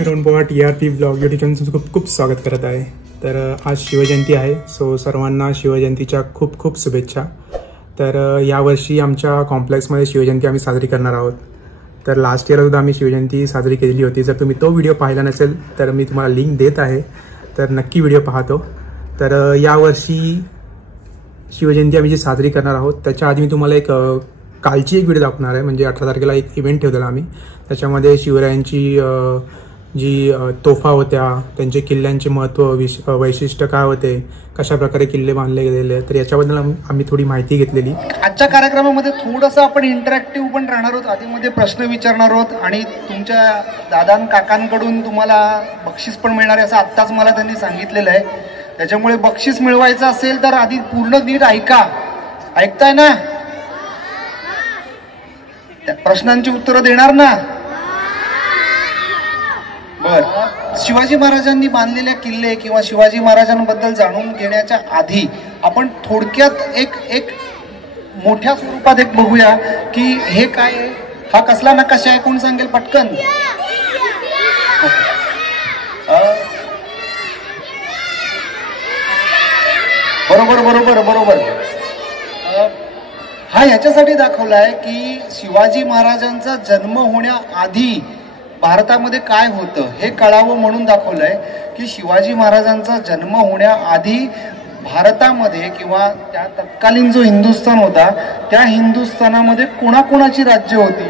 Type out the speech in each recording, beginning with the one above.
मी Rohan TRP blog YouTube चॅनलचं खूप खूप स्वागत करत आहे. तर आज शिवजयंती आहे, सो सर्वांना शिवजयंतीच्या खूप खूप शुभेच्छा. तर यावर्षी आमच्या कॉम्प्लेक्समध्ये शिवजयंती आम्ही साजरी करणार आहोत. तर लास्ट इयरसुद्धा आम्ही शिवजयंती साजरी केलेली होती. जर तुम्ही तो व्हिडिओ पाहिला नसेल तर मी तुम्हाला लिंक देत आहे, तर नक्की व्हिडिओ पाहतो. तर यावर्षी शिवजयंती आम्ही जी साजरी करणार आहोत त्याच्या आधी मी तुम्हाला कालची एक व्हिडिओ दाखवणार आहे. म्हणजे 18 तारखेला एक इव्हेंट ठेवलेला आम्ही, त्याच्यामध्ये शिवरायांची जी तोफा होत्या, त्यांचे किल्ल्यांचे महत्त्व वैशिष्ट्य काय होते, कशा प्रकारे किल्ले बांधले गेलेले, तर याच्याबद्दल आम्ही थोडी माहिती घेतलेली. आजच्या कार्यक्रमामध्ये थोडंसं आपण इंटरॅक्टिव्ह पण राहणार आहोत. आधीमध्ये प्रश्न विचारणार आहोत आणि तुमच्या दादां काकांकडून तुम्हाला बक्षीस पण मिळणार आहे असं आत्ताच मला त्यांनी सांगितलेलं आहे. त्याच्यामुळे बक्षीस मिळवायचं असेल तर आधी पूर्ण नीट ऐकताय ना? त्या प्रश्नांची उत्तरं देणार ना? बर. शिवाजी महाराजांनी बांधलेले किल्ले किंवा शिवाजी महाराजांबद्दल जाणून घेण्याच्या आधी आपण थोडक्यात एक मोठ्या स्वरूपात एक बघूया की हे काय आहे, हा कसला नकाशा आहे, कोण सांगेल पटकन? बरोबर. हा ह्याच्यासाठी दाखवलाय की शिवाजी महाराजांचा जन्म होण्याआधी भारतामध्ये काय होतं हे कळावं म्हणून दाखवलंय की शिवाजी महाराजांचा जन्म होण्याआधी भारतामध्ये किंवा त्या तत्कालीन जो हिंदुस्थान होता त्या हिंदुस्थानामध्ये कोणाकोणाची राज्य होती.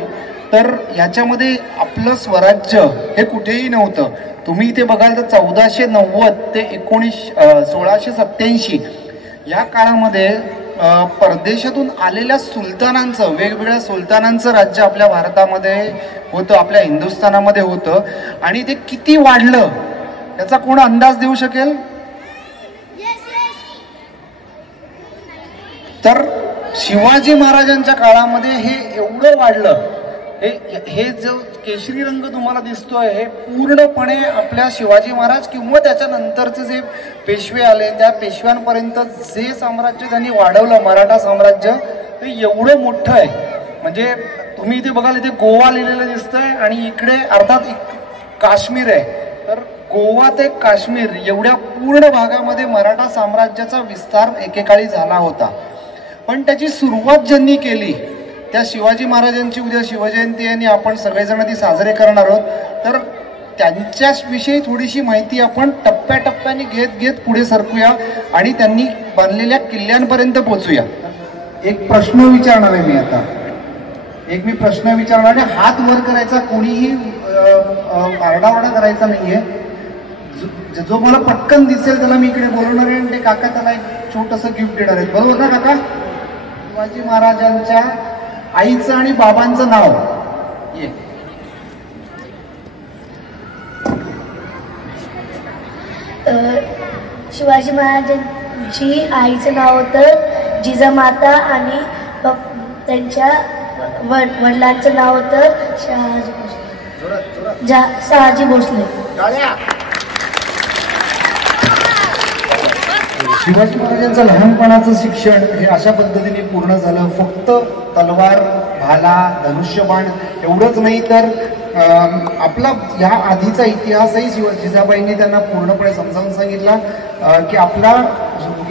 तर ह्याच्यामध्ये आपलं स्वराज्य हे कुठेही नव्हतं. तुम्ही इथे बघाल तर 1490 ते 1687 या काळामध्ये परदेशातून आलेल्या सुलतानांचं, वेगवेगळ्या सुलतानांचं राज्य आपल्या भारतामध्ये होतं, आपल्या हिंदुस्थानामध्ये होतं. आणि ते किती वाढलं याचा कोण अंदाज देऊ शकेल? तर शिवाजी महाराजांच्या काळामध्ये हे एवढं वाढलं. हे जो केशरी रंग तुम्हाला दिसतोय हे पूर्णपणे आपल्या शिवाजी महाराज किंवा त्याच्यानंतरचे जे पेशवे आले त्या पेशव्यांपर्यंत जे साम्राज्य त्यांनी वाढवलं, मराठा साम्राज्य, ते एवढं मोठं आहे. म्हणजे तुम्ही इथे बघाल, इथे गोवा लिहिलेलं दिसतंय आणि इकडे अर्थात काश्मीर आहे. तर गोवा ते काश्मीर एवढ्या पूर्ण भागामध्ये मराठा साम्राज्याचा विस्तार एकेकाळी झाला होता. पण त्याची सुरुवात ज्यांनी केली त्या शिवाजी महाराजांची उद्या शिवजयंती आणि आपण सगळेजण ती साजरे करणार आहोत. तर त्यांच्याविषयी थोडीशी माहिती आपण टप्प्याटप्प्याने घेत पुढे सरकूया आणि त्यांनी बांधलेल्या किल्ल्यांपर्यंत पोहोचूया. एक प्रश्न विचारणार आहे मी आता. मी प्रश्न विचारणार आहे. हात वर करायचा, कोणीही आरडाओरडा करायचा नाहीये. जो मला पटकन दिसेल त्याला मी इकडे बोलवणार आहे आणि ते काका त्याला एक छोटंसं गिफ्ट देणार आहेत. बरोबर ना काका? शिवाजी महाराजांच्या आईचं आणि बाबांचं नाव ये. शिवाजी महाराजांची आईचं नाव होतं जिजामाता आणि त्यांच्या वडिलांचं नाव होतं शहाजी भोसले. शिवाजी महाराजांचं लहानपणाचं शिक्षण हे अशा पद्धतीने पूर्ण झालं. फक्त तलवार, भाला, धनुष्यबाण एवढंच नाही तर आपला ह्या आधीचा इतिहासही जिजाबाईंनी त्यांना पूर्णपणे समजावून सांगितला की आपला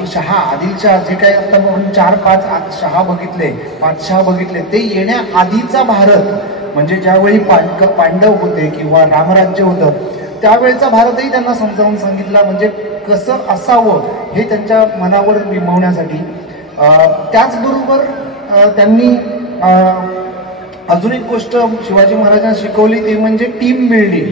शहा, आदिलशहा जे काही आता म्हणून 4-5 शहा बघितले, 5 शहा बघितले, ते येण्याआधीचा भारत म्हणजे ज्यावेळी पांडव होते किंवा रामराज्य होतं त्यावेळेचा भारतही त्यांना समजावून सांगितला, म्हणजे कसं असावं हे त्यांच्या मनावर बिंबवण्यासाठी. त्याचबरोबर त्यांनी अजून एक गोष्ट शिवाजी महाराजांना शिकवली, ते म्हणजे टीम बिल्डिंग.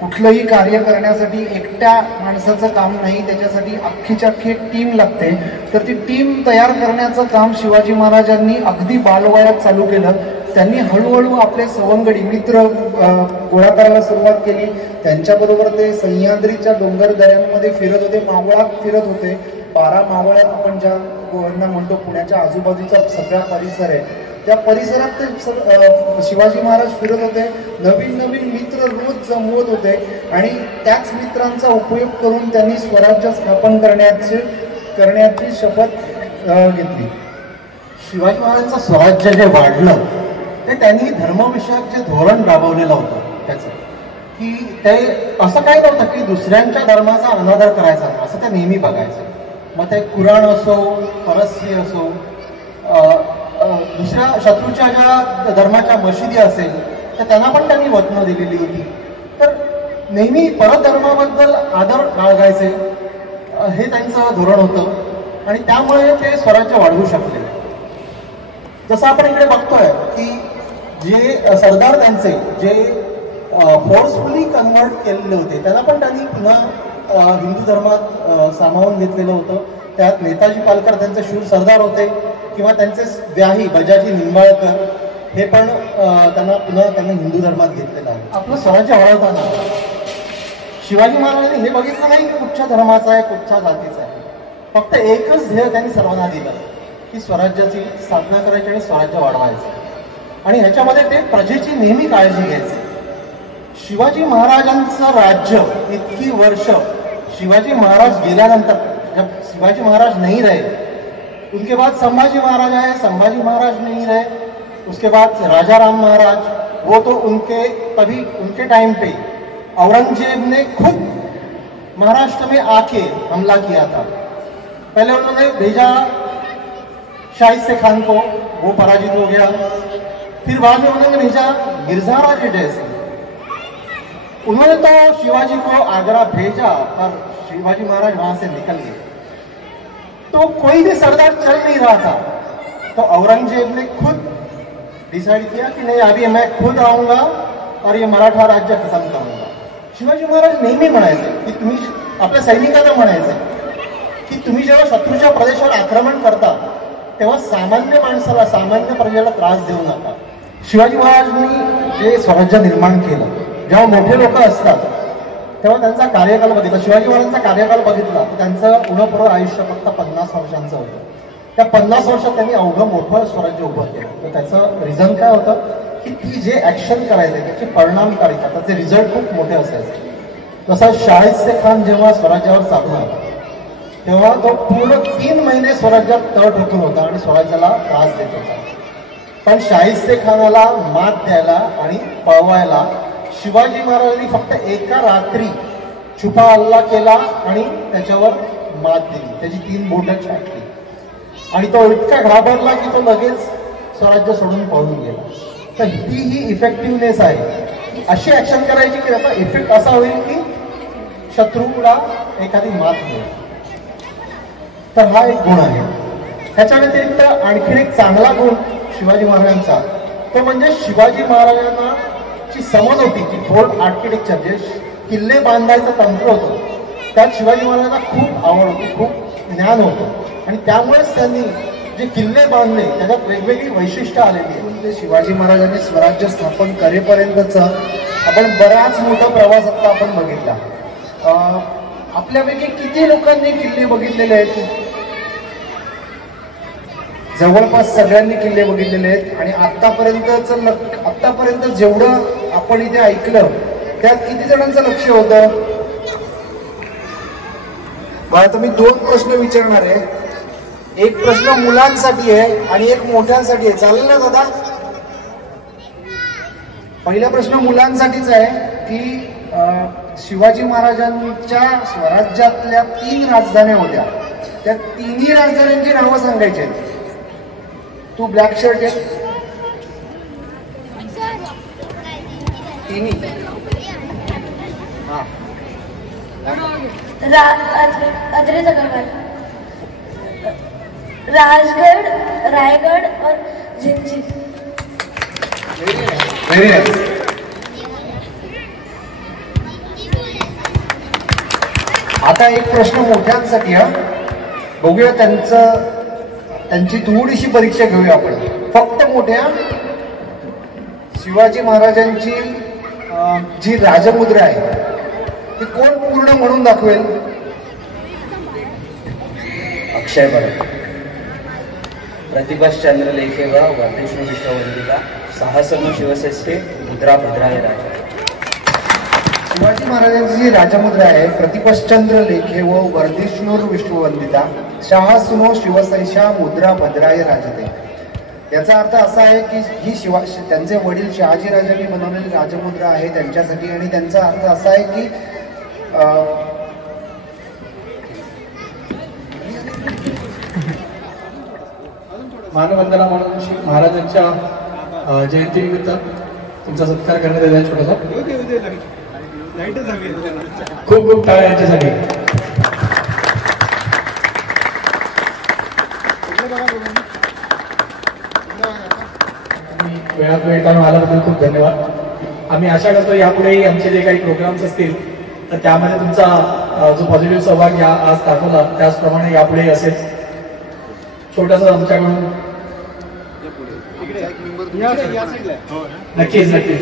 कुठलंही कार्य करण्यासाठी एकट्या माणसाचं काम नाही, त्याच्यासाठी अख्खीच्या अख्खी एक टीम लागते. तर ती टीम तयार करण्याचं काम शिवाजी महाराजांनी अगदी बालवयात चालू केलं. त्यांनी हळूहळू आपले सवंगडी मित्र गोळा करायला सुरुवात केली. त्यांच्याबरोबर ते सह्याद्रीच्या डोंगर दऱ्यांमध्ये फिरत होते, मावळात फिरत होते. 12 मावळात आपण ज्या गोव्यांना म्हणतो, पुण्याच्या आजूबाजूचा सगळा परिसर आहे, त्या परिसरात ते शिवाजी महाराज फिरत होते. नवीन मित्र रोज जमवत होते आणि त्याच मित्रांचा उपयोग करून त्यांनी स्वराज्य स्थापन करण्याची शपथ घेतली. शिवाजी महाराजांचं स्वराज्य जे वाढलं ते त्यांनी धर्मविषयक जे धोरण राबवलेलं होतं त्याचं, की ते असं काही नव्हतं की दुसऱ्यांच्या धर्माचा अनादर करायचा नाही, असं ते नेहमी बघायचं. मग ते कुराण असो, परस्त्री असो, दुसऱ्या शत्रूच्या ज्या धर्माच्या मशिदी असेल तर त्यांना पण त्यांनी वचनं दिलेली होती. तर नेहमी परधर्माबद्दल आदर बाळगायचे हे त्यांचं धोरण होतं आणि त्यामुळे ते स्वराज्य वाढवू शकले. जसं आपण इकडे बघतोय की जे सरदार त्यांचे जे फोर्सफुली कन्वर्ट केलेले होते त्यांना पण त्यांनी पुन्हा हिंदू धर्मात सामावून घेतलेलं होतं. त्यात नेताजी पालकर त्यांचे शूर सरदार होते किंवा त्यांचे व्याही बजाजी निंबाळकर हे पण त्यांना हिंदू धर्मात घेतलेलं आहे. आपलं स्वराज्य वाढवताना शिवाजी महाराजांनी हे बघितलं नाही की कुठच्या धर्माचा आहे, कुठच्या जातीचा आहे. फक्त एकच ध्येय त्यांनी सर्वांना दिलं की स्वराज्याची स्थापना करायची आणि स्वराज्य वाढवायचं. आणि ह्याच्यामध्ये ते प्रजेची नेहमी काळजी घ्यायचे. शिवाजी महाराजांचं राज्य इतकी वर्ष, शिवाजी महाराज गेल्यानंतर, जब शिवाजी महाराज नहीं रहे उनके बाद संभाजी महाराज आए, संभाजी महाराज नहीं रहे, उसके बाद राजा राम महाराज, वो तो उनके टाइम पे औरंगजेब ने खुद महाराष्ट्र में आके हमला किया था. पहले उन्होंने भेजा शाइस्ते खान को, वो पराजित हो गया. फिर बाद में उन्होंने भेजा मिर्जा राजे जैसे. उन्होंने तो शिवाजी को आगरा भेजा पर शिवाजी महाराज वहां से निकल गए. तो कोई भी सरदार चल नहीं रहा था. तो औरंगजेब ने खुद डिसाइड किया कि नहीं, अभी मैं खुद आऊंगा और ये मराठा राज्य खत्म करूंगा. शिवाजी महाराज नेहमी म्हणायचे की तुम्ही आपल्या सैनिकांना म्हणायचे की तुम्ही जेव्हा शत्रूच्या प्रदेशावर आक्रमण करता तेव्हा सामान्य माणसाला, सामान्य प्रजेला त्रास देऊ नका. शिवाजी महाराजांनी जे स्वराज्य निर्माण केलं, जेव्हा मोठे लोक असतात तेव्हा त्यांचा कार्यकाल बघितला, शिवाजी महाराजांचा कार्यकाल बघितला तर त्यांचं उणपूर्व आयुष्य फक्त 50 वर्षांचं होतं. त्या 50 वर्षात त्यांनी अवघं मोठं स्वराज्य उभं केलं. तर त्याचं रिझन काय होतं की ती जे ऍक्शन करायचे त्याचे परिणामकारिता, त्याचे रिझल्ट खूप मोठे असायचे. तसा शाहिस्ते खान जेव्हा स्वराज्यावर चालला तेव्हा तो पूर्ण 3 महिने स्वराज्यात तळ ठोकून होता आणि स्वराज्याला त्रास देत होता. पण शाहिस्ते खानाला मात द्यायला आणि पळवायला शिवाजी महाराजांनी फक्त एका रात्री छुपा हल्ला केला आणि त्याच्यावर मात दिली, त्याची 3 बोटं छाटली आणि तो इतका घाबरला की तो लगेच स्वराज्य सोडून पळून गेला. तर ही इफेक्टिव्हनेस आहे. अशी ऍक्शन करायची की त्याचा इफेक्ट असा होईल की शत्रूला एखादी मात मिळेल. तर हा एक गुण आहे. ह्याच्या व्यतिरिक्त आणखीन एक चांगला गुण शिवाजी महाराजांचा तो म्हणजे शिवाजी महाराजांना ची समज होती की फोर्ट आर्किटेक्चर, जे किल्ले बांधायचं तंत्र होतं त्यात शिवाजी महाराजांना खूप आवड होती, खूप ज्ञान होतं आणि त्यामुळेच त्यांनी जे किल्ले बांधले त्याच्यात वेगवेगळी वैशिष्ट्य आलेली आहे. म्हणजे शिवाजी महाराजांनी स्वराज्य स्थापन करेपर्यंतचा आपण बराच मोठा प्रवास आता आपण बघितला. आपल्यापैकी किती लोकांनी किल्ले बघितलेले आहेत? जवळपास सगळ्यांनी किल्ले बघितलेले आहेत. आणि आतापर्यंत जेवढं आपण इथे ऐकलं त्यात किती जणांचं लक्ष होतं? मला तर मी 2 प्रश्न विचारणार आहे. एक प्रश्न मुलांसाठी आहे आणि एक मोठ्यांसाठी आहे. चालेल ना दादा? पहिला प्रश्न मुलांसाठीच आहे की शिवाजी महाराजांच्या स्वराज्यातल्या 3 राजधान्या होत्या, त्या 3ही राजधान्यांची नावं सांगायची आहेत. तू ब्लॅक शर्ट आहे? तिन्ही राजगढ़, रायगढ़ और झिंझी. Very nice. आता एक प्रश्न मोठ्यांसाठी हा, बघूया त्यांची थोडीशी परीक्षा घेऊया आपण. फक्त मोठ्या, शिवाजी महाराजांची जी राजमुद्रा आहे ती कोण पूर्ण म्हणून दाखवेल? अक्षय भरत. प्रतिभाश्चंद्र लेखे व वर्धेश्वर विश्ववंदिता साहसनो शिवश्रेष्ठी मुद्रा भद्राय राजा. शिवाजी महाराजांची जी राजमुद्रा आहे, प्रतिपश्चंद्र लेखे व वर्धिष्णुर विश्ववंदिता शाह सुनो शिवसैषा मुद्रा भद्राय राजते. याचा अर्थ असा आहे की ही त्यांचे वडील शहाजीराजांनी बनवलेली राजमुद्रा आहे त्यांच्यासाठी, आणि त्यांचा अर्थ असा आहे की मानवंदना म्हणून श्री महाराजांच्या जयंतीनिमित्त तुमचा सत्कार करण्यात येईल छोटासा. खूप खूप टाळ्या यांच्यासाठी. वेळात वेळ काढून आल्याबद्दल खूप धन्यवाद. आम्ही आशा करतो यापुढेही आमचे जे काही प्रोग्राम्स असतील तर त्यामध्ये तुमचा जो पॉझिटिव्ह सहभाग आज दाखवला त्याचप्रमाणे यापुढे असेल. छोटासा आमच्याकडून नक्कीच नक्कीच.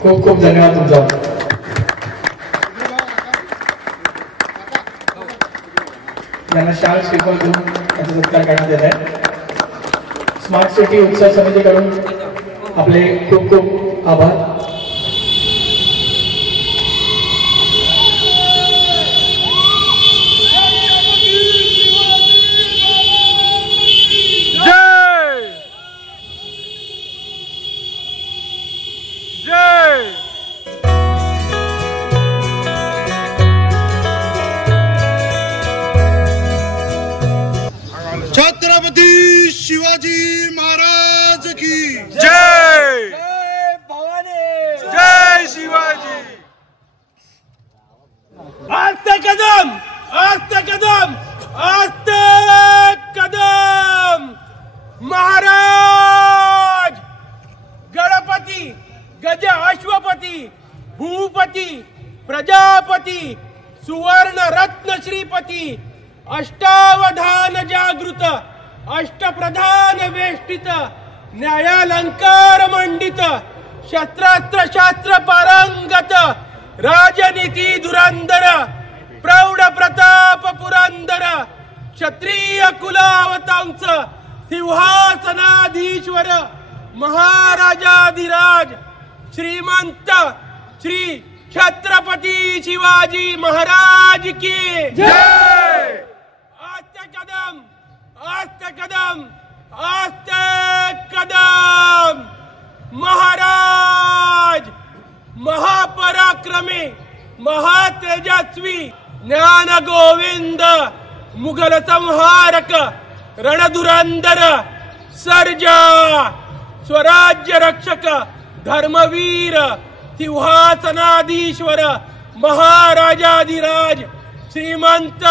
खूप खूप धन्यवाद तुमचा. त्यांना शाल श्रीफळ देऊन त्यांचा सत्कार करण्यात येत आहे. स्मार्ट सिटी उत्सव समितीकडून आपले खूप खूप आभार. छत्रपती शिवाजी महाराज की जय. जय भवानी. जय शिवाजी. आस्ते कदम, आस्ते कदम, आस्ते कदम. महाराज गणपती, गज अश्वपती, भूपती, प्रजापती, सुवर्ण रत्न श्रीपती, अष्टावधान जागृत, अष्टप्रधान वेष्टित, न्यायालंकार मंडित, शस्त्रास्त्र शास्त्र पारंगत, राजनीती धुरंधर, प्रौढ प्रताप पुरंदर, क्षत्रिय कुलावतांच सिंहासनाधीश्वर, महाराजाधिराज, श्रीमंत श्री छत्रपती शिवाजी महाराज की जय. आस्ते कदम, आस्ते कदम, आस्ते कदम. महाराज महापराक्रमी, महातेजस्वी, ज्ञान गोविंद, मुघल संहारक, रणधुरंदर, सर्जा, स्वराज्य रक्षक, धर्मवीर, सिंहासनाधीश्वर, महाराजाधिराज, श्रीमंत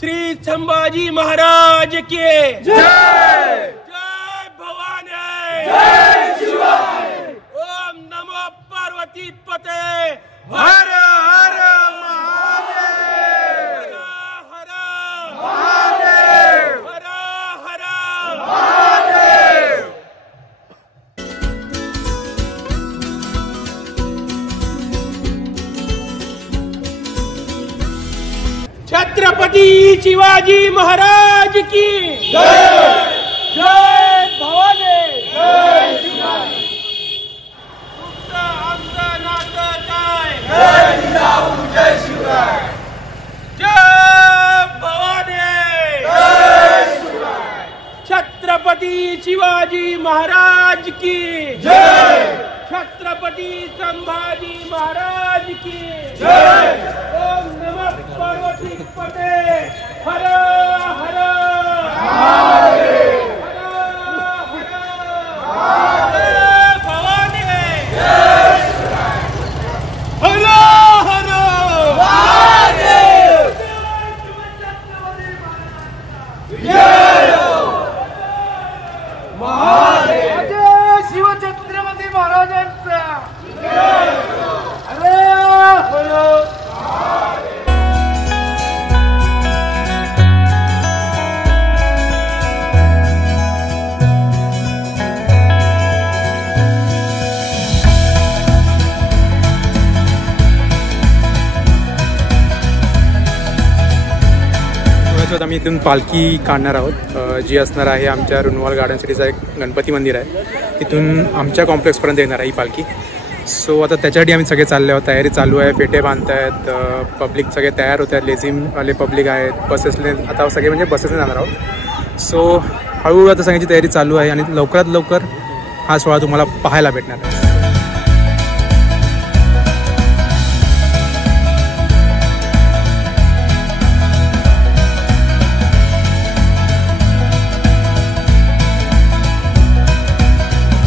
श्री संभाजी महाराज के जय. जय भवानी. जय शिवाजी. ओम नमो पार्वती पते. हर हर महादेव. हर हर महादेव. हर हर महादेव. छत्रपती शिवाजी महाराज की जय. जय भवानी. जय शिवाजी. तुमचं आमचं नातं काय. जय जिजाऊ जय शिवराय. जय भवानी. जय शिवराय. छत्रपती शिवाजी महाराज की जय. छत्रपती संभाजी महाराज की जय. ओम नमः पार्वती पते. हर हर महादेव. हर हर महादेव. भवानी. जय शिवराय. हर हर महादेव. जय महादेव. जय शिवछत्रपती महाराजांचा. अरे आम्ही इथून पालखी काढणार आहोत जी असणार आहे आमच्या रुनवाल गार्डन सिटीचा एक गणपती मंदिर आहे, तिथून आमच्या कॉम्प्लेक्सपर्यंत येणार आहे ही पालखी. सो आता त्याच्यासाठी आम्ही सगळे चालले आहोत. तयारी चालू आहे. पेटे बांधत आहेत. पब्लिक सगळे तयार होत आहेत. लेझिमवाले पब्लिक आहेत. बसेसने आता सगळे म्हणजे बसेसने जाणार आहोत. सो हळूहळू आता सगळ्यांची तयारी चालू आहे आणि लवकरात लवकर हा सोहळा तुम्हाला पाहायला भेटणार आहे.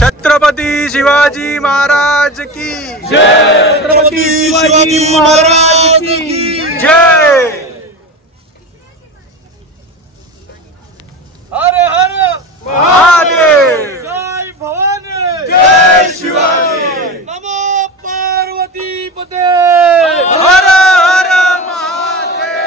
छत्रपती शिवाजी महाराज की जय. छत्रपती शिवाजी महाराज की जय. हर हर महादेव. जय भवानी. जय शिवाजी. नमो पार्वती पते. हर हर महादेव.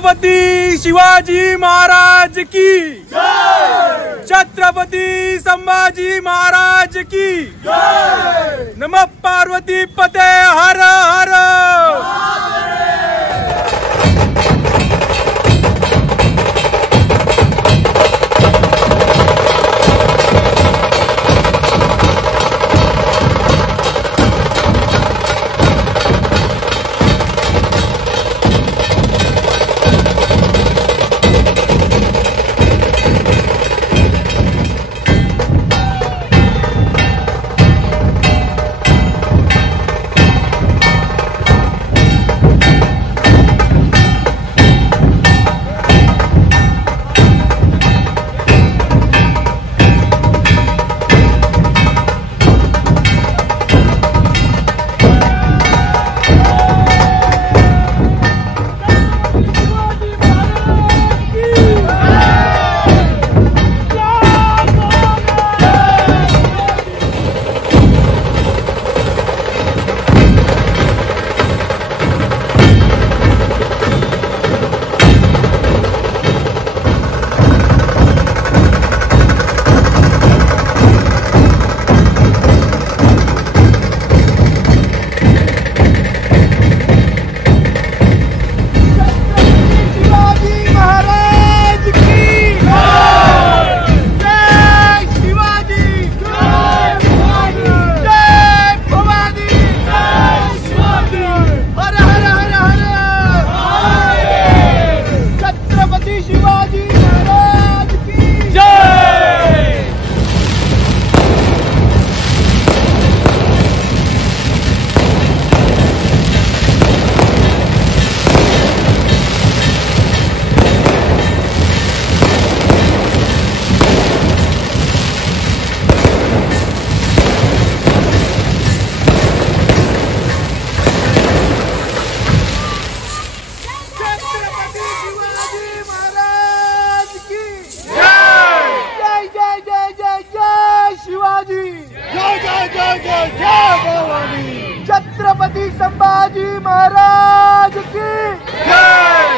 छत्रपती शिवाजी महाराज की जय, छत्रपती संभाजी महाराज की जय, नमः पार्वती पते हर हर। छत्रपती संभाजी महाराज की जय,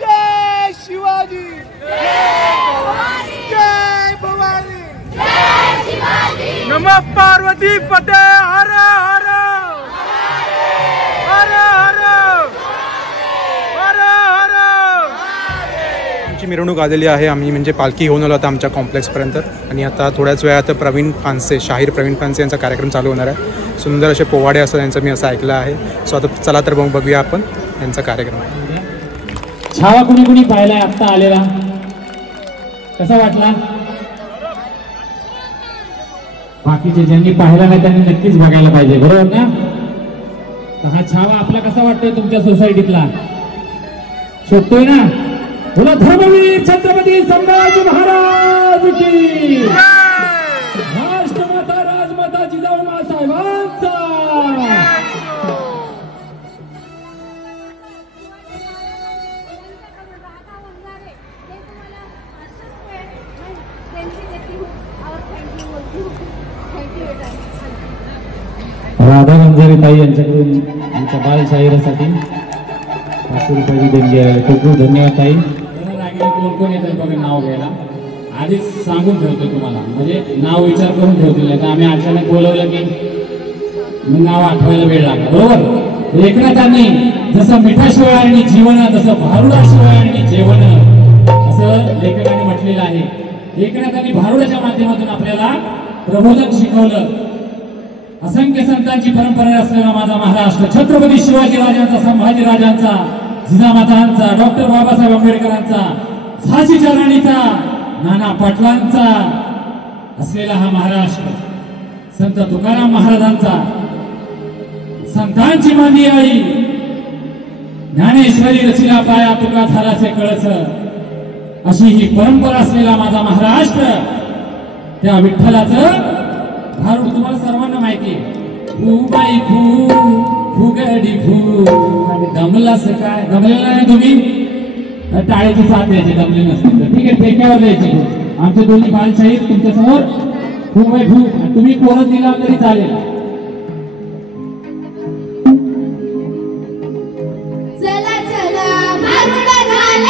जय शिवाजी, जय भवानी, जय शिवाजी, नमः पार्वती पते हर हर हर हर हर हर। आमची मिरवणूक आलेली आहे, आम्ही म्हणजे पालखी घेऊन आलो आता आमच्या कॉम्प्लेक्सपर्यंत आणि आता थोड्याच वेळात प्रवीण फानसे, शाहीर प्रवीण फानसे यांचा कार्यक्रम चालू होणार आहे। सुंदर असे पोवाडे असं त्यांचं मी असं ऐकलं आहे। सो आता चला तर मग बघूया आपण यांचा कार्यक्रम। छावा कुणी कुणी पाहिलाय आत्ता आलेला, कसा वाटला? बाकीचे ज्यांनी पाहिला नाही त्यांनी नक्कीच बघायला पाहिजे, बरोबर ना? हा छावा आपला कसा वाटतोय तुमच्या सोसायटीतला? शोधतोय ना? बोला धर्मवीर छत्रपती संभाजी महाराज की राष्ट्रमाता राजमाता जिजाऊ मासाहेबांचा। राधा गंजारे ताई यांच्याकडून आमच्या बाल शाहिरासाठी 500 रुपयाची देणगी आहे, खूप खूप धन्यवाद ताई। कोण कोण येतात बघा नाव घ्यायला, आधीच सांगून ठेवतो तुम्हाला, म्हणजे नाव विचार करून ठेवतील, तर आम्ही अचानक बोलवलं की नाव आठवायला वेळ लागला, बरोबर? एकनाथांनी जसं मिठाशिवाय आणि जीवन, तसं भारुडाशिवाय आणि जेवण असं लेखकांनी म्हटलेलं आहे। एकनाथांनी भारुडाच्या माध्यमातून आपल्याला प्रबोधन शिकवलं। असंख्य संतांची परंपरा असलेला माझा महाराष्ट्र, छत्रपती शिवाजी राजांचा, संभाजी राजांचा, जिजामातांचा, डॉक्टर बाबासाहेब आंबेडकरांचा, झाशीच्या राणीचा, नाना पाटलांचा असलेला हा महाराष्ट्र, संत तुकाराम महाराजांचा, संतांची मांदी आई ज्ञानेश्वरी रचिला पाया तुका झालाचे कळस, अशी ही परंपरा असलेला माझा महाराष्ट्र, त्या विठ्ठलाचं भारूड तुम्हाला सर्वांना माहिती आहे। बाई फू फुगडी फू, दमलास काय? दमलेला नाही तुम्ही? टाळीची साथ द्यायची, दमले नसतील तर ठीक आहे, ठेक्यावर द्यायची। आमचे दोन्ही बालशाहीर तुमच्या समोर फू बाई फू, तुम्ही कोरत दिला तरी चालेल। चला चला भारूड झाला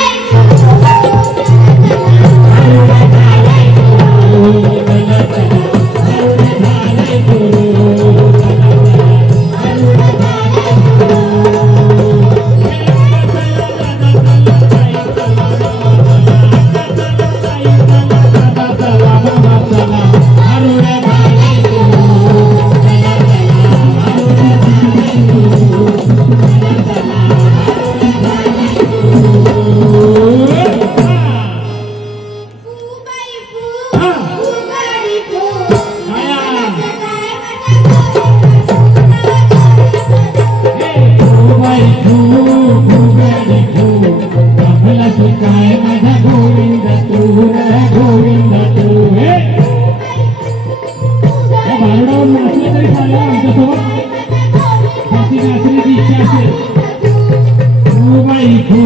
फुगाडी फू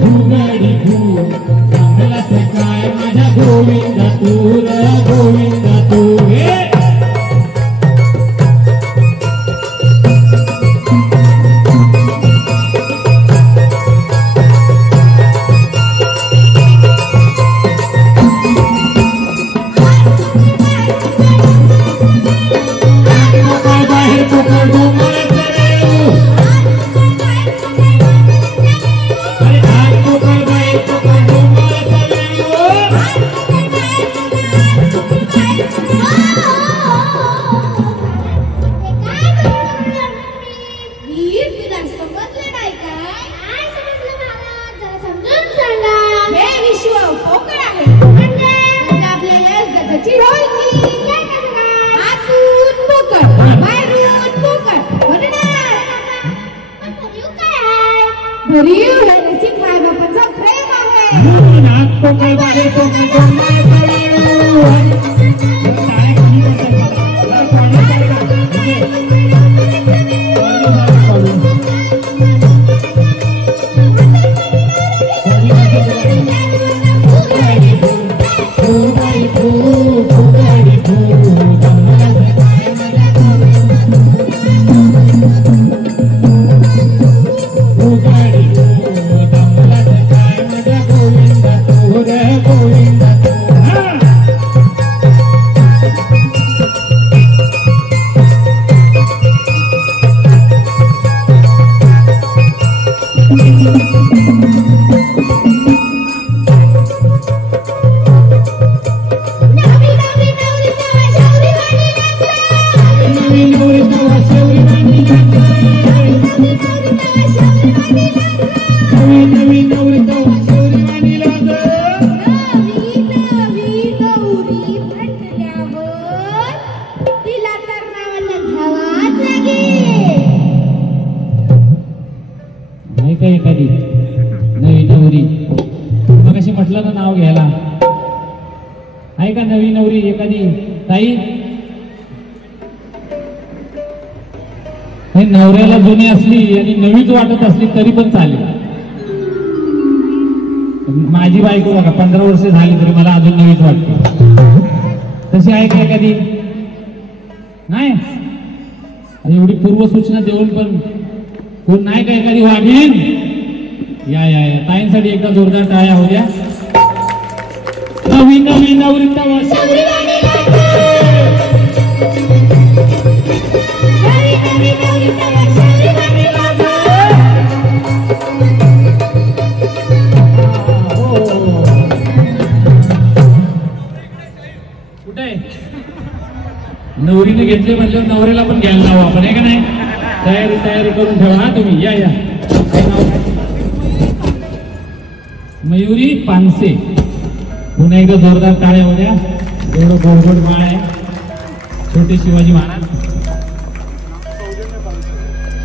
फुगाडी फू चांगला सकाळ माझ्या गोविंदा तू रे गोविंदा तू हे नवऱ्याला जुनी असली आणि नवीच वाटत असली तरी पण चालेल. माझी बायको बघा 15 वर्ष झाली तरी मला अजून नवीच वाटते. तशी आहे का एखादी? नाही. एवढी पूर्वसूचना देऊन पण कोण नाही का एखादी वाढीन? या या या ताईंसाठी एकदा जोरदार टाळ्या होऊ द्या. नवीन नवीन नवरीचा कुठे नवरीने घेतले म्हणल्यावर नवऱ्याला पण घ्यायला लावू आपण आहे का नाही? तयारी करून ठेवा हा तुम्ही. या या मयुरी पानसे पुन्हा एकदा जोरदार टाळ्या हो द्या. एवढं गोडगोड माळ आहे. छोटे शिवाजी महाराज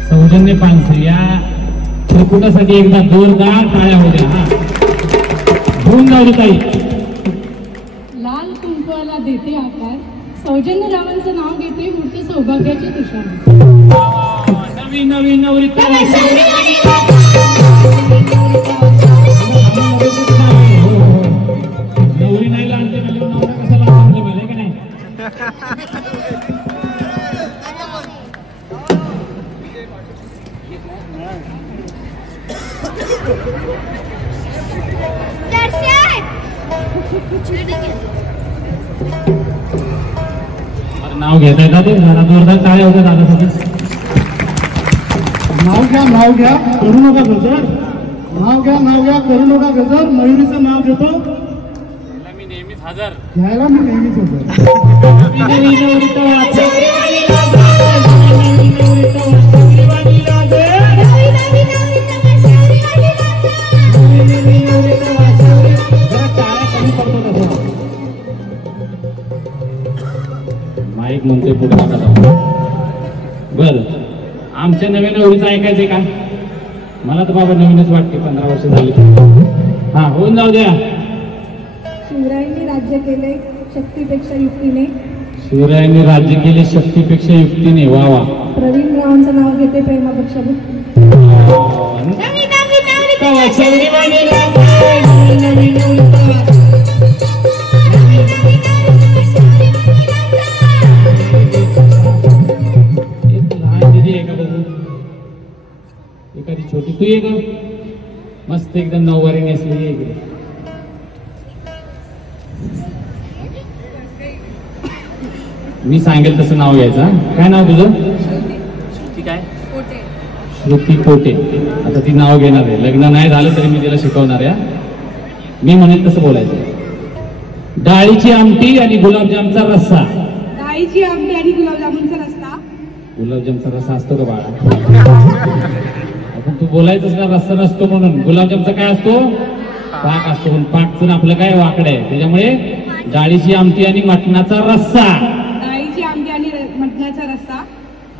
सौजन्य पानसे या त्रिकुटासाठी एकदा जोरदार टाळ्या हो द्या. हा होऊन जाऊ ताई. लाल कुंकवाला देते आकार सौजन्य रावांचं नाव घेते मूर्ती सौभाग्याची तुषार. नवीन नवीन नवरी नवरी नाही लागते म्हणजे नवरा कसा लागते मला का नाही? नाव घेता येतात ते जरा जोरदार टाळ्या होत्या दादासाठी. नाव घ्या करू नका गजर. नाव घ्या करू नका गजर. मयुरीचं नाव घेतो. मी नेहमीच हजर. घ्यायला मी नेहमीच हजर. माईक म्हणतोय पुढे नका जाऊ. बर आमच्या नवीन नवरीचं ऐकायचंय का? मला तर बाबा नवीनच वाटते. 15 वर्ष झाली. हा होऊन जाऊ द्या. शिवरायांनी राज्य केले शक्तीपेक्षा युक्तीने. शिवरायांनी राज्य केले शक्तीपेक्षा युक्तीने. वा वा. प्रवीण रावांचं नाव घेते प्रेमापेक्षा भक्ती. एखादी छोटी तू ये ग मस्त एकदम नऊवारी नेसली आहे. मी सांगेल तसं नाव घ्यायचं. काय नाव तुझं? श्रुती. काय? श्रुती पोटे. आता ती नाव घेणार आहे. लग्न नाही झालं तरी मी तिला शिकवणार आहे. मी म्हणेल तसं बोलायचं. डाळीची आमटी आणि गुलाबजामचा रस्सा. डाळीची आमटी आणि गुलाबजामुनचा रस्सा. गुलाबजामचा रस्सा असतो का बाळा? आपण तू बोलायचंच ना रस्सा नसतो म्हणून. गुलाबजामचा काय असतो? पाक असतो. पण पाकचं आपलं काय वाकडं आहे. त्याच्यामुळे डाळीची आमटी आणि मटणाचा रस्सा. डाळीची आमटी आणि मटणाचा रस्सा.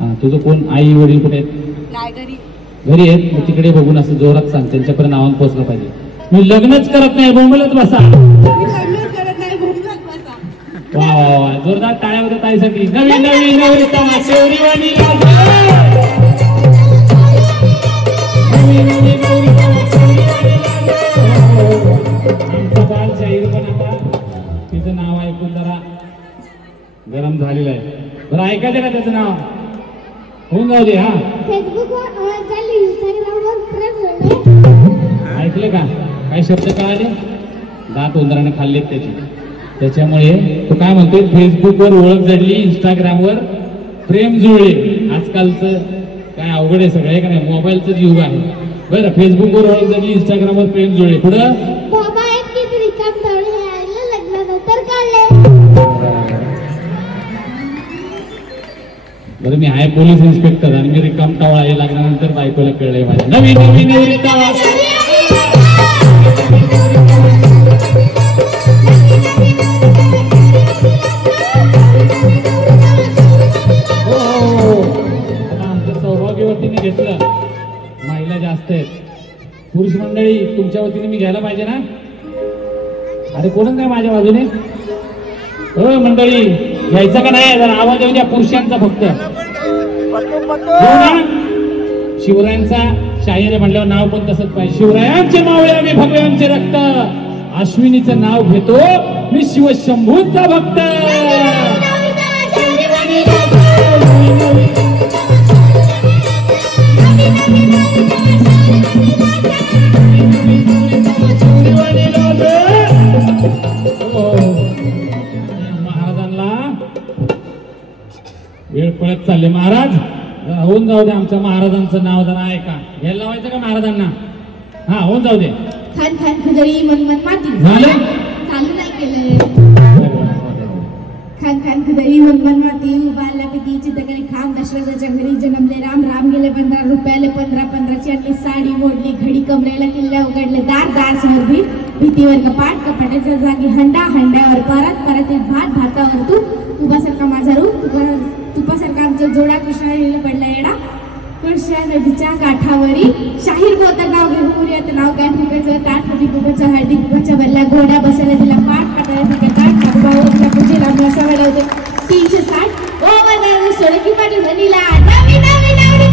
हा तुझं कोण आई वडील कुठे आहेत? घरी आहेत. मग तिकडे बघून असं जोरात सांग. त्यांच्यापर्यंत नावात पोहोचलं पाहिजे. मी लग्नच करत नाही बोंबलत बसा. वा वा वा जोरदार टाळ्या होत्या ताईसाठी. नवीन नवीन नवरीचा शेवरीवाणी आमचा बाल शाहीर पण आता तिचं नाव ऐकून जरा गरम झालेलं आहे. बरं ऐकायचं का त्याचं नाव? होऊन जाऊ दे. हा ऐकलं का? काय शब्द कळाले? दात उंदराने खाल्लेत त्याची. त्याच्यामुळे तो काय म्हणतोय फेसबुकवर ओळख जडली, इंस्टाग्रामवर प्रेम जुळले. आजकालचं काय अवघड आहे सगळं का नाही? मोबाईलचं युग आहे. बरं फेसबुकवर ओळख जडली, इंस्टाग्रामवर प्रेम जुळले. पुढं बरं मी आहे पोलीस इन्स्पेक्टर आणि मी रिकाम टावळा हे लागल्यानंतर बायकोला कळलंय माझ्या. नवीन नवीन आमच्या सौभाग्य वतीने घेतलं. महिला जास्त आहेत. पुरुष मंडळी तुमच्या वतीने मी घ्यायला पाहिजे ना? अरे कोणच नाही माझ्या बाजूने. हो मंडळी घ्यायचं का नाही? जरा आवाज येऊ द्या पुरुषांचा फक्त. शिवरायांचा शाहीर म्हणल्यावर नाव पण तसंच पाहिजे. शिवरायांचे मावळे आम्ही भगव्यांचे रक्त. अश्विनीचं नाव घेतो मी शिवशंभूंचा भक्त. महाराजांना वेळ पळत चालले. महाराज होऊन जाऊ दे. आमच्या महाराजांचं नाव जरा ऐका. घ्यायला लावायचं का महाराजांना? हा होऊन जाऊ दे. खान खान खुदरी मन मन माती. झालं? चालू नाही केलंय. खान खान खुदरी मन मन माती. उभारल्या पिती चितकरी खाम. दशरथाच्या घरी जन्मले राम. राम गेले 15 रुपयाले 15ची आणली साडी. मोडली घडी कमरेला किल्ल्या उघडले दार. दार समोर भीतीवर कपाट. कपाटाच्या जागी हंडा. हंड्यावर परत. परत भात. भातावर तूप. तुपासारखा माझा रूप. तुपासारखा आमचा जोडा. कृष्णा पडला येडा. कृष्णा नदीच्या काठावरी शाहीर मोठं नाव घेऊन पुरी नाव काय फुकायचं. ताट हळदी कुकाच्या हळदी कुकाच्या बल्ल्या. घोड्या बसायला तिला पाठ. काटायला तिला ताट. काकूबावर पूजेला मासा वाढवते 360. ओ वदार सोडे की पाठी म्हणीला. नवी नवी नवरी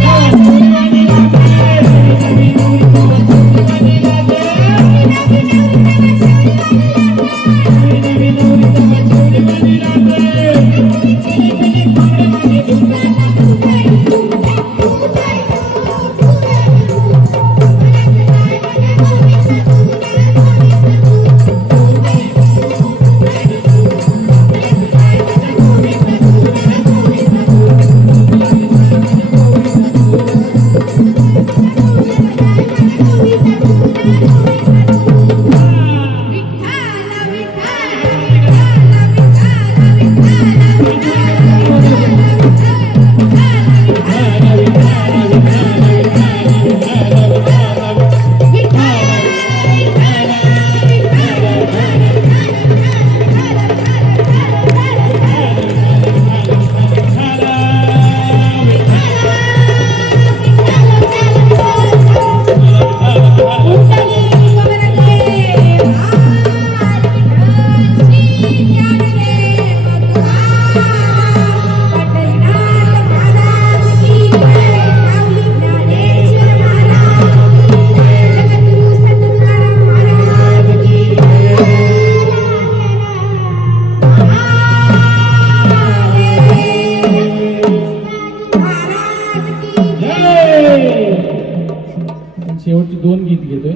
शेवटची 2 गीत घेतोय.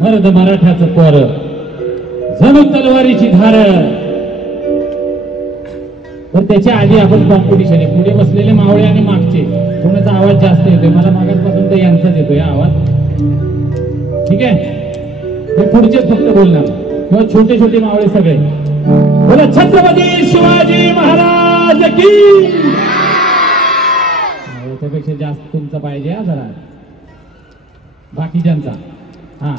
मर्द मराठाचं पोर जणू तलवारीची धार. पण त्याच्या आधी आपण कॉम्पिटिशन आहे. पुढे बसलेले मावळे आणि मागचे कोणाचा आवाज जास्त येतोय. मला मागासपासून तर यांचाच येतोय आवाज. ठीक आहे, हे पुढचेच फक्त बोलणार किंवा छोटे छोटे मावळे सगळे बोला छत्रपती शिवाजी महाराज की. त्यापेक्षा जास्त तुमचा पाहिजे हा जरा बाकीच्यांचा. हा,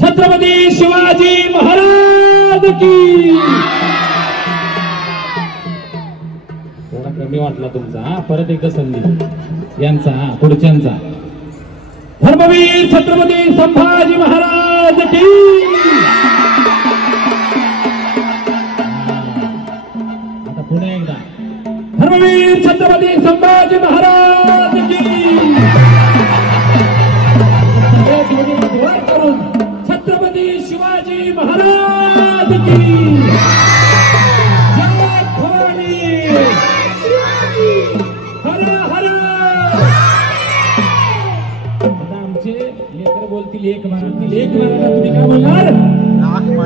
छत्रपती शिवाजी महाराज की. थोडा कमी वाटला तुमचा. हा, परत एकदा संधी यांचा. हा, पुढच्यांचा. धर्मवीर छत्रपती संभाजी महाराज की. आता पुन्हा एकदा धर्मवीर छत्रपती संभाजी महाराज की. करून छत्रपती शिवाजी महाराज की. जय भवानी. हर हर. आता आमचे लेकर बोलतील एक मराठी. एक मराठा तुम्ही काय बोलणार?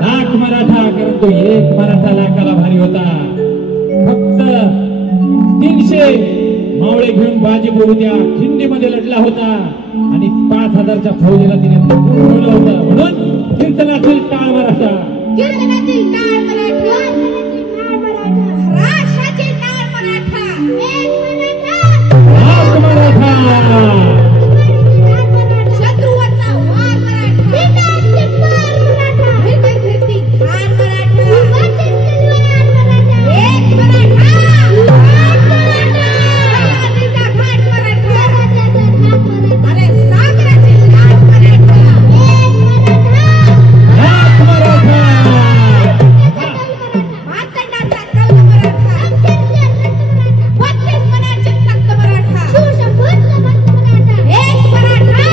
लाख मराठा. कारण तो एक मराठा लाखाला भारी होता. फक्त 300 मावळे घेऊन बाजी बोलूद्या खिंडीमध्ये लढला होता आणि 5000च्या फौजेला तिने ठेवलं होतं. म्हणून कीर्तनातील टाळ मराठा. कीर्तनातील टाळ मराठा. राष्ट्राचे टाळ मराठा. एक मराठा. शत्रूवरचा वार मराठा. धरती घाण मराठा. एक मराठा. अरे सागराची लाट मराठा. मातंडाचा कल्ल मराठा. 32 मनाचे तख्त मराठा. एक मराठा.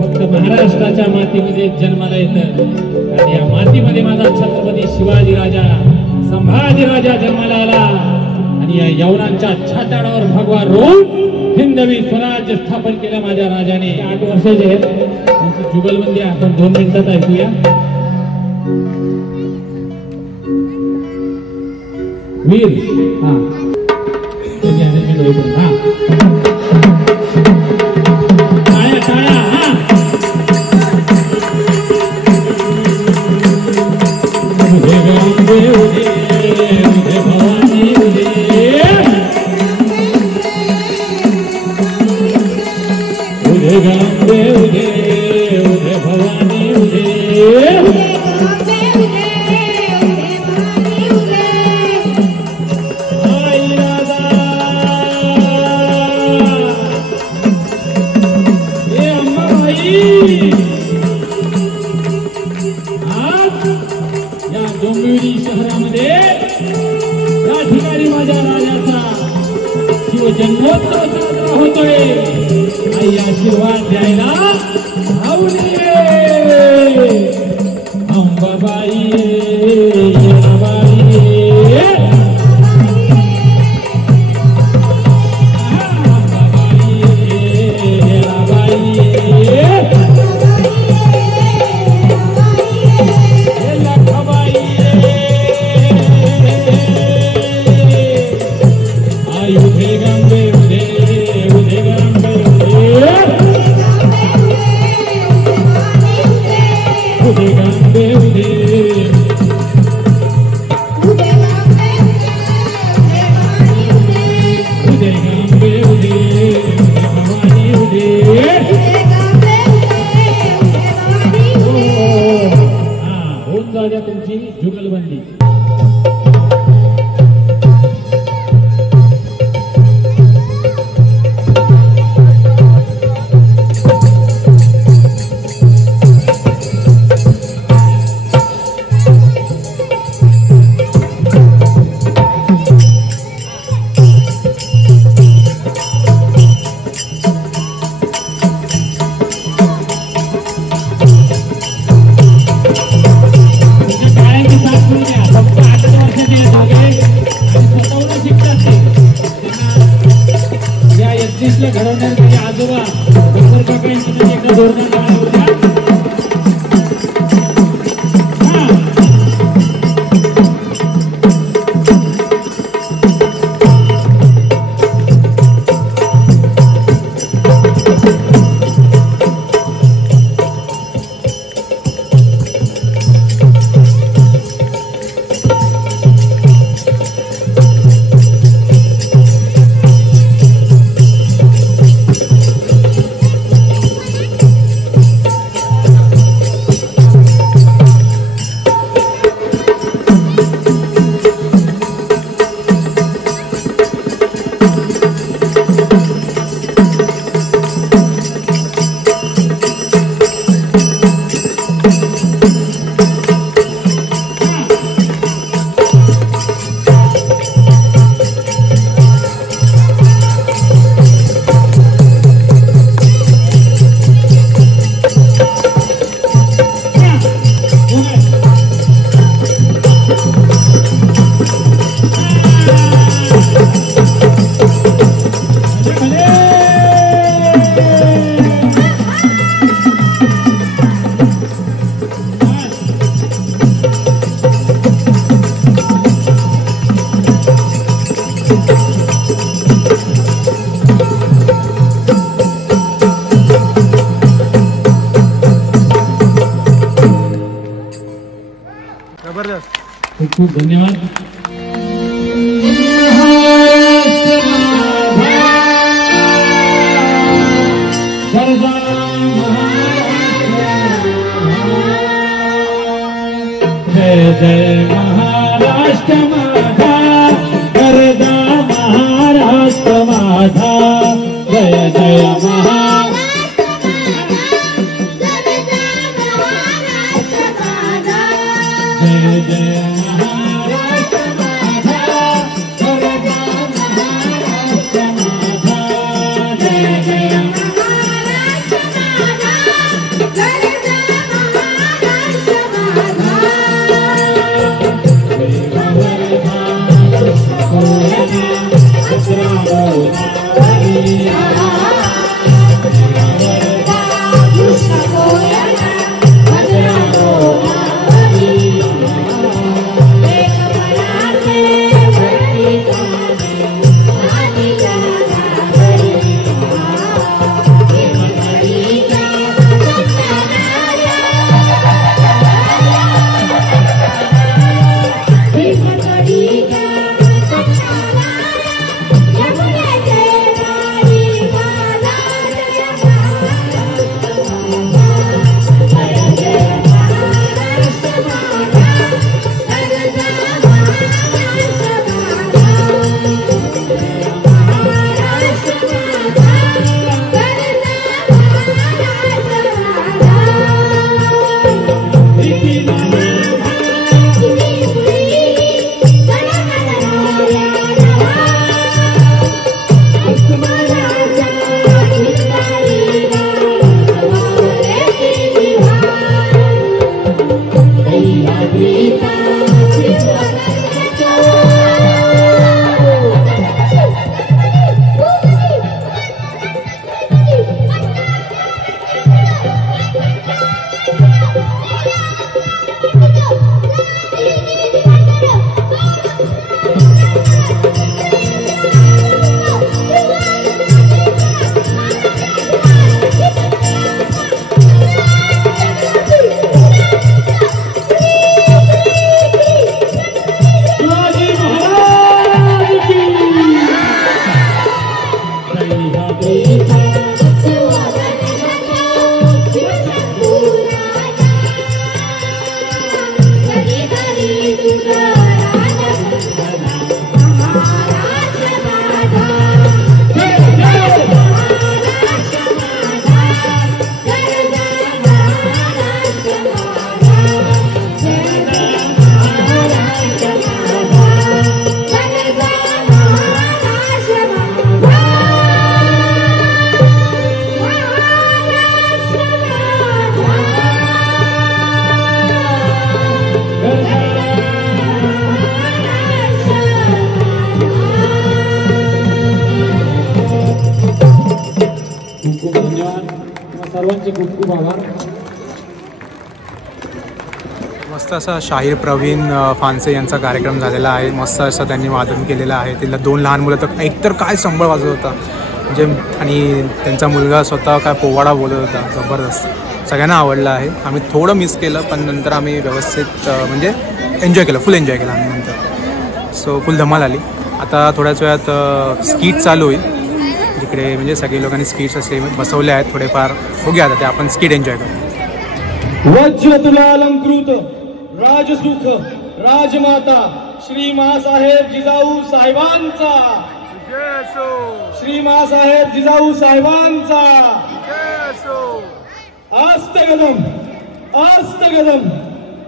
फक्त महाराष्ट्राच्या मातीमध्ये जन्माला येतं आणि या मातीमध्ये माझा छत्रपती शिवाजी राजा संभाजी राजा जन्माला आला आणि या यवनांच्या छाताडावर भगवा रोड हिंदवी स्वराज्य स्थापन केलं माझ्या राजाने. 8 वर्षाचे आहेत त्यांची जुगलबंदी आपण 2 मिनिटात ऐकूया. वीर हा खूप धन्यवाद. जय जय महाराष्ट्र माझा, गरजा महाराष्ट्र माझा, जय जय जय जय सर्वांचे खूप खूप आभार. मस्त असा शाहीर प्रवीण फानसे यांचा कार्यक्रम झालेला आहे. मस्त असं त्यांनी वादन केलेलं आहे. तिला 2 लहान मुलं तर एकतर काय संबळ वाजवत होता म्हणजे, आणि त्यांचा मुलगा स्वतः काय पोवाडा बोलत होता. जबरदस्त, सगळ्यांना आवडलं आहे. आम्ही थोडं मिस केलं पण नंतर आम्ही व्यवस्थित म्हणजे एन्जॉय केलं, फुल एन्जॉय केला आम्ही नंतर. सो फुल धमाल आली. आता थोड्याच वेळात स्कीट चालू होईल जिकडे म्हणजे सगळे लोकांनी स्कीट्स असे बसवले आहेत थोडेफार. बघूया आता ते आपण स्कीट एन्जॉय करू. वज्र तुला अलंकृत राजसुख राजमाता श्री मासाहेब जिजाऊ साहेबांचा, श्री मासाहेब जिजाऊ साहेबांचा. आस्ते कदम आस्ते कदम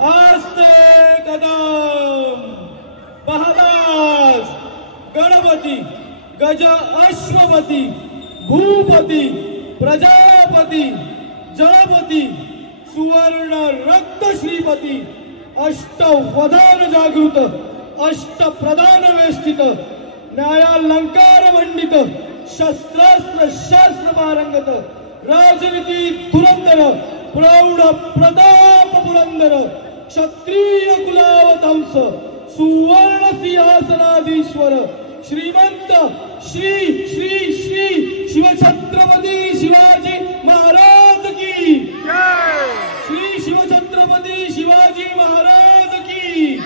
आस्ते कदम. महाराज गणपती गज अश्वपती भूपती प्रजापती जळपती सुवर्ण रक्त श्रीपती अष्टवधान जागृत अष्टप्रधान वेष्टित न्यायालंकार मंडित शस्त्रास्त्र शास्त्र पारंगत राजनीती धुरंधर प्रौढ प्रताप पुरंदर क्षत्रिय कुलावतंस सुवर्ण सिंहासनाधीश्वर श्रीमंत श्री श्री श्री शिवछत्रपती शिवाजी महाराज की श्री शिवछत्रपती शिवाजी महाराज की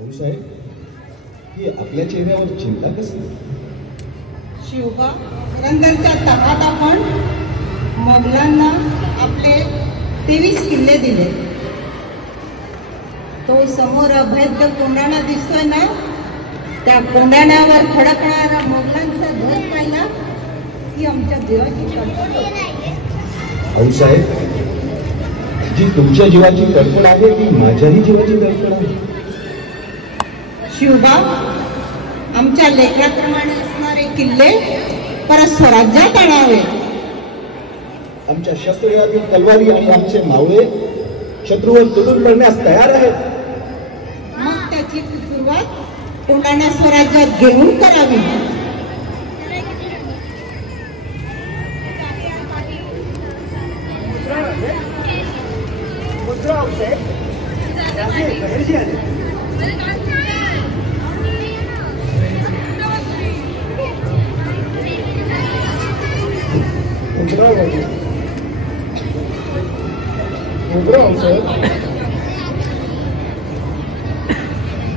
भाऊसाहेब, ही आपल्या चेहऱ्यावर चिंता कसली? शिवबा, पुरंदरच्या तहात आपण मोगलांना आपले 23 किल्ले दिले. तो समोर अभेद्य कोंडाणा दिसतोय ना, त्या कोंडाण्यावर फडकणारा मोगलांचा ध्वज पाहिला की आमच्या देवाची कल्पना होती. भाऊसाहेब, जी तुमच्या जीवाची कल्पना आहे ती माझ्याही जीवाची कल्पना आहे. शिवबा, आमच्या लेखनाप्रमाणे असणारे किल्ले परत स्वराज्यात आणावे. आमच्या शस्त्रयातील तलवारी आणि आमचे मावळे शत्रूवर तुटून पडण्यास तयार आहेत. मग त्याची सुरुवात कोंडाणा स्वराज्यात घेऊन करावी.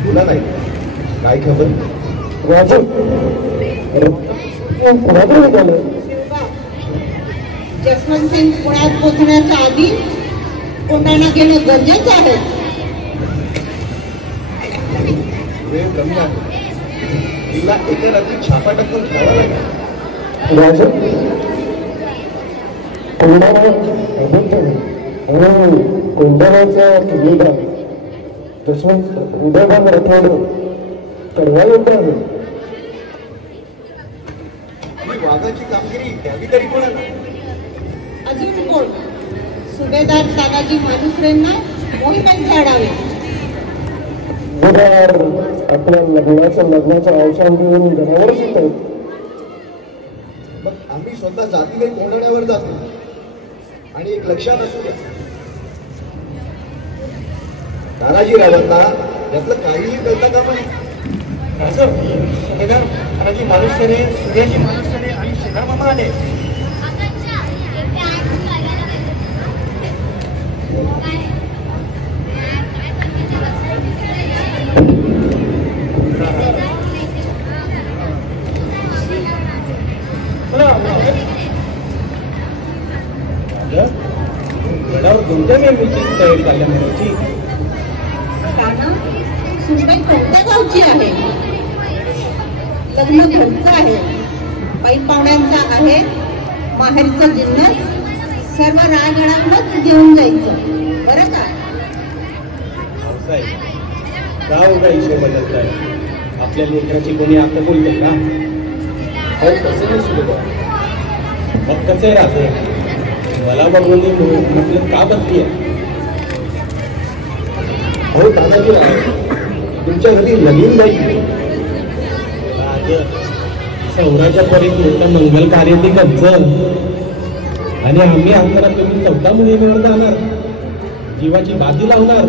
तुला नाही काय खबर? जसवंत सिंग पुण्यात पोहोचण्याच्या आधी कोंडाणा घेणं गरजेचं आहे. वेळ कमी आहे, तिला एका रात्री छापा टाकून घ्यावा लागेल. कोंडाण्याचा किल्लेदार जसवंत उदयभान राठोड कडवा येत आहे. वाघाची कामगिरी द्यावी तरी कोणाला? अजून कोण? सुभेदार तानाजी मालुसरेंना मोहिमेत झाडावे. आपल्या लग्नाचं अवसान घेऊन घरावरच येत आहेत. मग आम्ही स्वतः जातीने कोंडाण्यावर जातो. आणि एक लक्षात असू द्या, तानाजीरावांना यातलं काहीही कळता कामा नये. तानाजी मालुसरे, सूर्याजी मालुसरे आणि शेजारमामा आले. गडावर कोणत्या मेहमीची तयारी झाल्या म्हणायची? सुनबाई कोणत्या गावची आहे? लग्न घरचं आहे, बाई पाहुण्यांचा आहे, माहेरचं जिन्नस सर्व राजगडांनाच घेऊन जायचं बरं का? गाव का हिशोब बदलताय? आपल्या लेकराची कोणी आता बोलते का? कसं नसतो मग कसे राहते? मला बघून म्हटलं का बदली आहे? हो तानाजीराव, तुमच्या घरी लगीन जाईल. सौराच्या पर्यंत मंगल कार्य ती गच्च आणि आम्ही अंतरा तुम्ही 14 मोहिमेवर जाणार, जीवाची बाजी लावणार.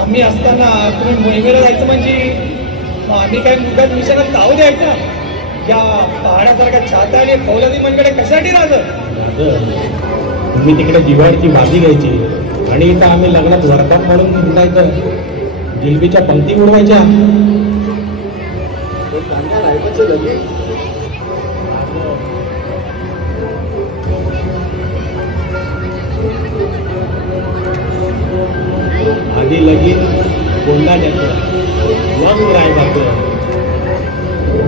आम्ही असताना तुम्ही मोहिमेला जायचं म्हणजे आम्ही काय मुद्दात मिशनात जाऊ द्यायचा? या पहाडासारख्या छाता आणि फौलादी मनकडे कशासाठी राहतं? तुम्ही तिकडे दिवाळीची बाजी घ्यायची आणि इथं आम्ही लग्नात वरदान म्हणून उठायचं, जिलबीच्या पंक्ती उडवायच्या. आधी लगीन कोंडाण्याचं, मग रायबाचं.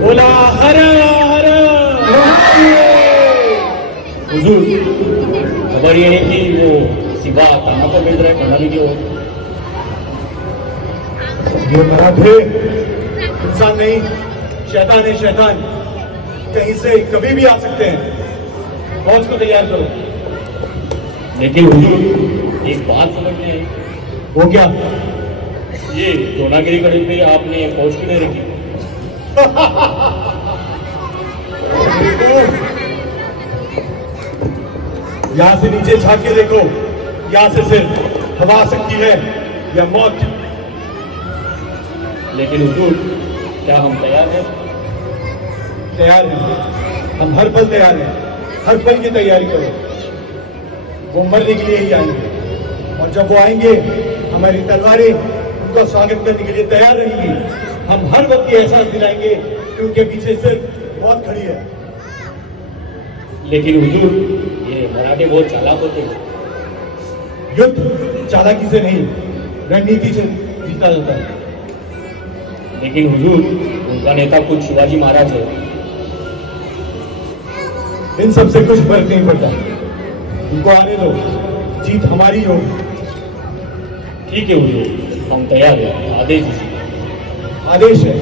बोला हर हर हुजूर. खबर ये है कि वो सिवा कहाँ पर मिल रहा है, बना लीजिए. ये मराठे इंसान नहीं, शैतान है शैतान. कहीं से कभी भी आ सकते हैं. फौज को तैयार करो. लेकिन हुजूर एक बात समझ में आई. वो क्या? ये दोनागिरी गढ़ पे आपने फौज क्यों नहीं रखी? यहाँ से नीचे झांक के देखो, यहाँ से सिर्फ हवा आ सकती है या मौत. लेकिन हुजूर क्या हम तैयार हैं? तैयार हैं. हम हर पल तैयार हैं, हर पल की तैयारी करो। वो मरने के लिए ही आएंगे और जब वो आएंगे हमारी तलवारें उनका स्वागत करने के लिए तैयार रहेंगी। हम हर वक्त ये एहसास दिलाएंगे कि उनके पीछे सिर्फ मौत खड़ी है। लेकिन हुजूर, ये मराठे बहुत चालाक होते हैं। युद्ध चालाकी से नहीं, रणनीति से जीता जाता है। लेकिन हुजूर, उनका नेता खुद शिवाजी महाराज है। इन सब से कुछ फर्क नहीं पड़ता, उनको आने दो, जीत हमारी हो। ठीक है हुजूर, हम तैयार हैं, आदेश दीजिए। आदेश है,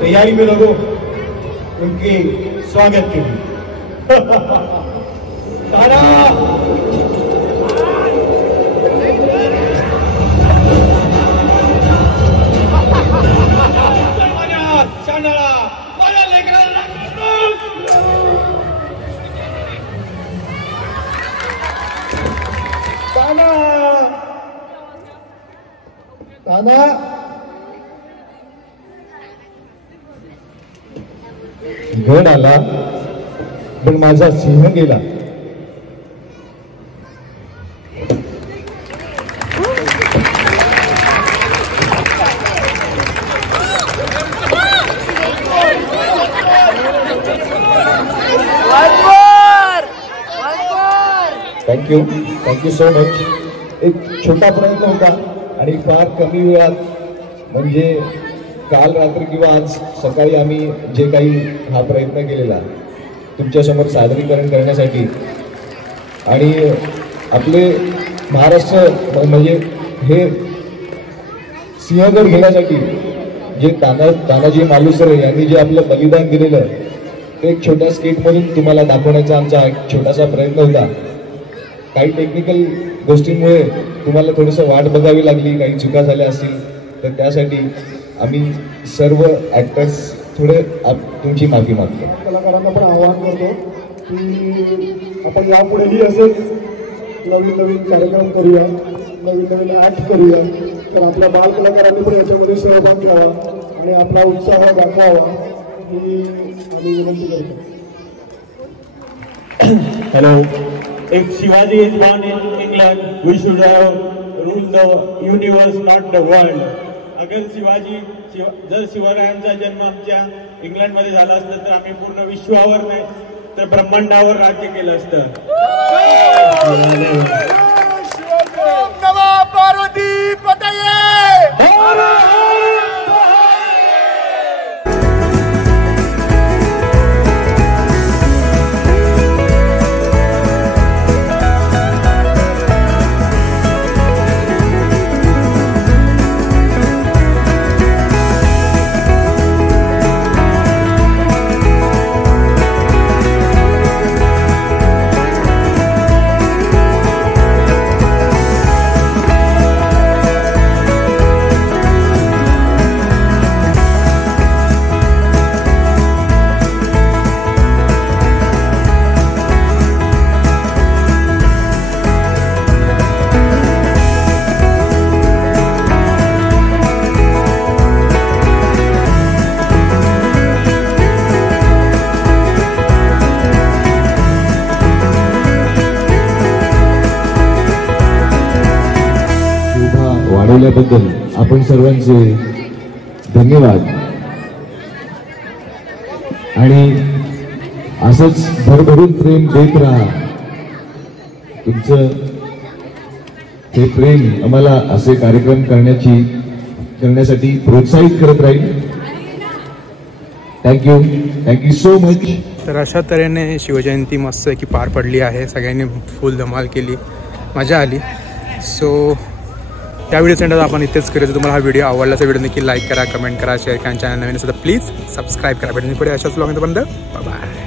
तैयारी में लगो उनके स्वागत के लिए। तारा ताना गड आला पण माझा सिंह गेला. Thank you so much. एक छोटा प्रयत्न होता आणि फार कमी वेळात म्हणजे काल रात्री किंवा आज सकाळी आम्ही जे काही हा प्रयत्न केलेला तुमच्यासमोर सादरीकरण करण्यासाठी आणि आपले महाराष्ट्र म्हणजे हे सिंहगड घेण्यासाठी जे तानाजी मालुसरे यांनी जे आपलं बलिदान दिलेलं ते एक छोट्या स्केटमधून तुम्हाला दाखवण्याचा आमचा एक छोटासा प्रयत्न होता. काही टेक्निकल गोष्टींमुळे तुम्हाला थोडंसं वाट बघावी लागली, काही चुका झाल्या असतील तर त्यासाठी आम्ही सर्व ॲक्टर्स थोडे तुमची माफी मागतो. कलाकारांना पण आवाहन करतो की आपण यापुढेही असेच नवीन नवीन कार्यक्रम करूया, नवीन नवीन ॲक्ट करूया. तर आपल्या बालकलाकारांनी पण याच्यामध्ये सहभाग घ्यावा आणि आपला उत्साह दाखवावा ही आम्ही विनंती करतो. Hello. If Shivaji is born in England, we should have ruled the universe, not the world. अगर जर शिवरायांचा जन्म आमच्या इंग्लंडमध्ये झाला असता तर आम्ही पूर्ण विश्वावर नाही तर ब्रह्मांडावर राज्य केलं असतं. पार्वती पतये. वाढवल्याबद्दल आपण सर्वांचे धन्यवाद आणि असंच भरभरून प्रेम देत राहा. तुमचं हे प्रेम आम्हाला असे कार्यक्रम करण्यासाठी प्रोत्साहित करत राहील. Thank you so much. तर अशा तऱ्हेने शिवजयंती मस्त की पार पडली आहे. सगळ्यांनी फुल धमाल केली, मजा आली. सो त्या व्हिडिओ एंड आपण इथेच करायचं. तुम्हाला हा व्हिडिओ आवडला तर व्हिडिओ नक्की लाईक करा, कमेंट करा, शेअर करा. चॅनल नवीन असेल तर प्लीज सबस्क्राईब करा. भेटून पुढे अशाच व्लॉग बंद. बाय.